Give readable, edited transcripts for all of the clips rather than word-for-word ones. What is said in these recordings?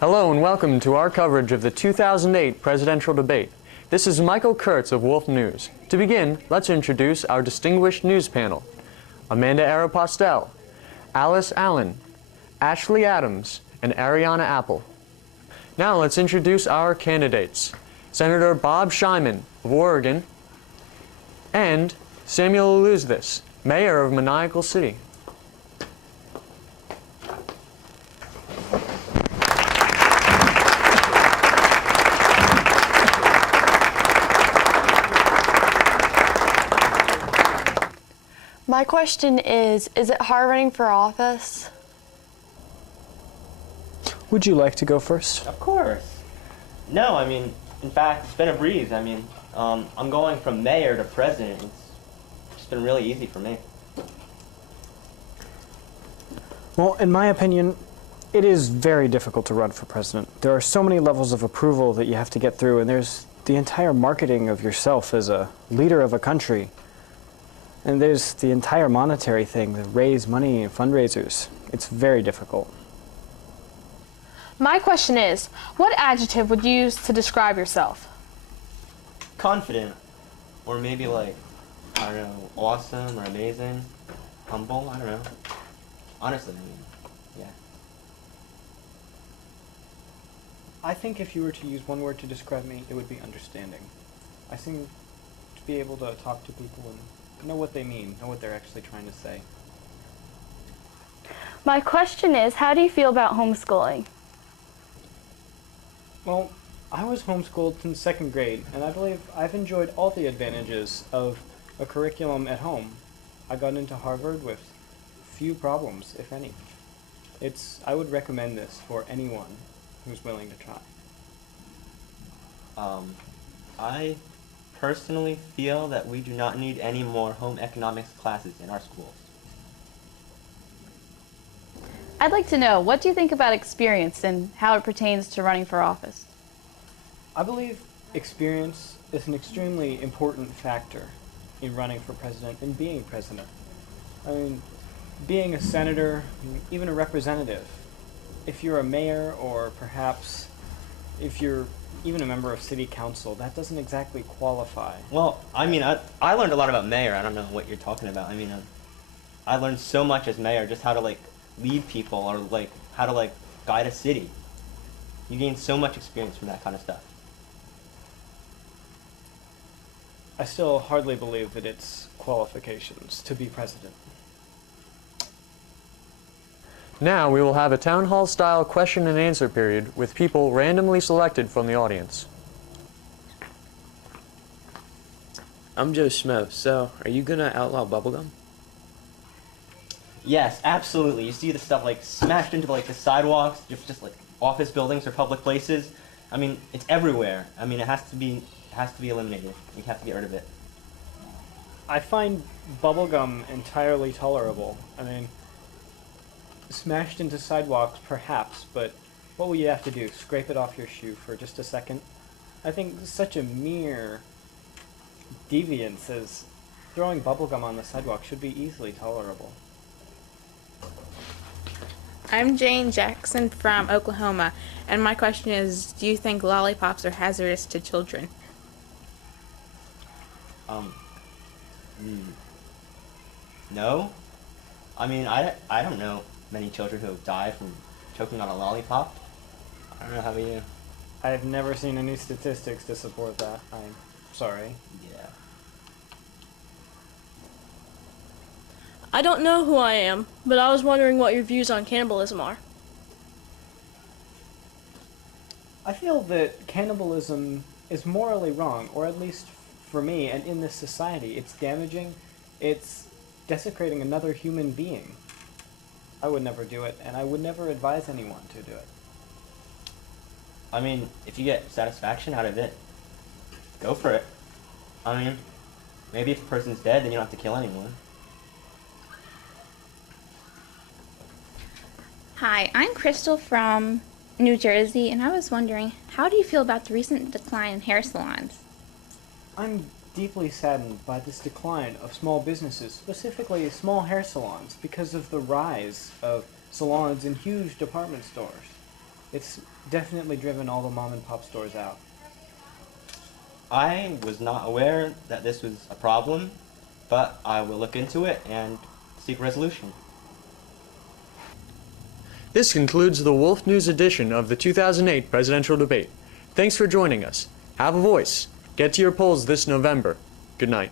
Hello and welcome to our coverage of the 2008 presidential debate. This is Michael Kurtz of Wolf News. To begin, let's introduce our distinguished news panel. Amanda Aeropostale, Alice Allen, Ashley Adams, and Ariana Apple. Now let's introduce our candidates. Senator Bob Shyman of Oregon and Samuel Elizabeth, Mayor of Maniacal City. My question is it hard running for office? Would you like to go first? Of course. No, I mean, in fact, it's been a breeze. I mean, I'm going from mayor to president. It's just been really easy for me. Well, in my opinion, it is very difficult to run for president. There are so many levels of approval that you have to get through, and there's the entire marketing of yourself as a leader of a country. And there's the entire monetary thing, the raise money and fundraisers. It's very difficult. My question is, what adjective would you use to describe yourself? Confident. Or maybe like, I don't know, awesome or amazing. Humble, I don't know. Honestly, I mean, yeah. I think if you were to use one word to describe me, it would be understanding. I seem to be able to talk to people and know what they mean, know what they're actually trying to say. My question is, how do you feel about homeschooling? Well, I was homeschooled since second grade, and I believe I've enjoyed all the advantages of a curriculum at home. I got into Harvard with few problems, if any. I would recommend this for anyone who's willing to try. I personally feel that we do not need any more home economics classes in our schools. I'd like to know, what do you think about experience and how it pertains to running for office? I believe experience is an extremely important factor in running for president and being president. I mean, being a senator, even a representative, if you're a mayor or perhaps if you're even a member of city council, that doesn't exactly qualify. Well, I mean, I learned a lot about mayor. I don't know what you're talking about. I mean, I learned so much as mayor, just how to like lead people or like how to like guide a city. You gain so much experience from that kind of stuff. I still hardly believe that it's qualifications to be president. Now we will have a town hall style question and answer period with people randomly selected from the audience. I'm Joe Schmo, so are you gonna outlaw bubblegum? Yes, absolutely. You see the stuff like smashed into like the sidewalks, just like office buildings or public places. I mean, it's everywhere. I mean, it has to be eliminated. We have to get rid of it. I find bubblegum entirely tolerable. I mean, smashed into sidewalks, perhaps, but what will you have to do? Scrape it off your shoe for just a second? I think such a mere deviance as throwing bubblegum on the sidewalk should be easily tolerable. I'm Jane Jackson from Oklahoma, and my question is, do you think lollipops are hazardous to children? No. I mean, I don't know many children who have died from choking on a lollipop. I don't know, how about you? I've never seen any statistics to support that. I'm sorry. Yeah. I don't know who I am, but I was wondering what your views on cannibalism are. I feel that cannibalism is morally wrong, or at least for me and in this society. It's damaging, it's desecrating another human being. I would never do it, and I would never advise anyone to do it. I mean, if you get satisfaction out of it, go for it. I mean, maybe if the person's dead, then you don't have to kill anyone. Hi, I'm Crystal from New Jersey, and I was wondering, how do you feel about the recent decline in hair salons? I'm deeply saddened by this decline of small businesses, specifically small hair salons, because of the rise of salons in huge department stores. It's definitely driven all the mom and pop stores out. I was not aware that this was a problem, but I will look into it and seek resolution. This concludes the Wolf News edition of the 2008 presidential debate. Thanks for joining us. Have a voice. Get to your polls this November. Good night.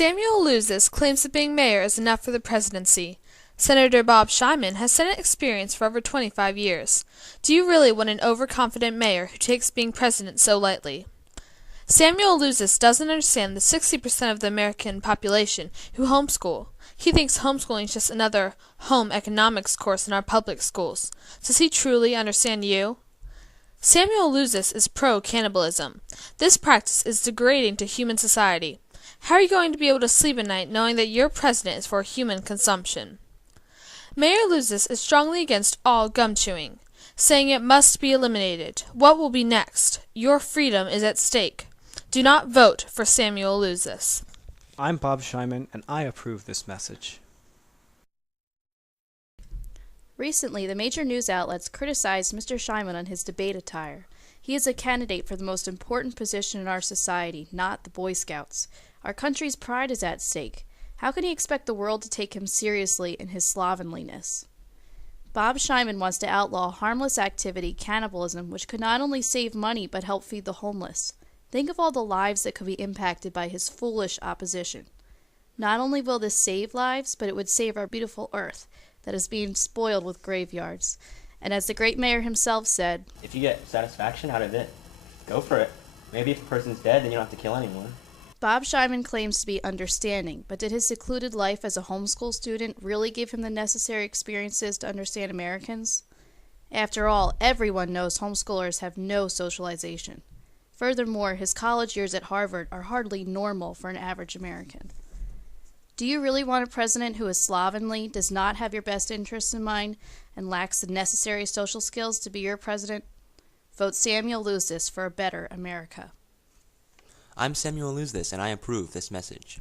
Samuel Luzis claims that being mayor is enough for the presidency. Senator Bob Shyman has Senate experience for over 25 years. Do you really want an overconfident mayor who takes being president so lightly? Samuel Luzis doesn't understand the 60% of the American population who homeschool. He thinks homeschooling is just another home economics course in our public schools. Does he truly understand you? Samuel Luzis is pro-cannibalism. This practice is degrading to human society. How are you going to be able to sleep at night knowing that your president is for human consumption? Mayor Luzis is strongly against all gum chewing, saying it must be eliminated. What will be next? Your freedom is at stake. Do not vote for Samuel Luzis. I'm Bob Shyman, and I approve this message. Recently, the major news outlets criticized Mr. Shyman on his debate attire. He is a candidate for the most important position in our society, not the Boy Scouts. Our country's pride is at stake. How can he expect the world to take him seriously in his slovenliness? Bob Shyman wants to outlaw harmless activity, cannibalism, which could not only save money but help feed the homeless. Think of all the lives that could be impacted by his foolish opposition. Not only will this save lives, but it would save our beautiful earth that is being spoiled with graveyards. And as the great mayor himself said, If you get satisfaction out of it, go for it. Maybe if a person's dead, then you don't have to kill anyone. Bob Shyman claims to be understanding, but did his secluded life as a homeschool student really give him the necessary experiences to understand Americans? After all, everyone knows homeschoolers have no socialization. Furthermore, his college years at Harvard are hardly normal for an average American. Do you really want a president who is slovenly, does not have your best interests in mind, and lacks the necessary social skills to be your president? Vote Samuel Luzis for a better America. I'm Samuel Luzis, and I approve this message.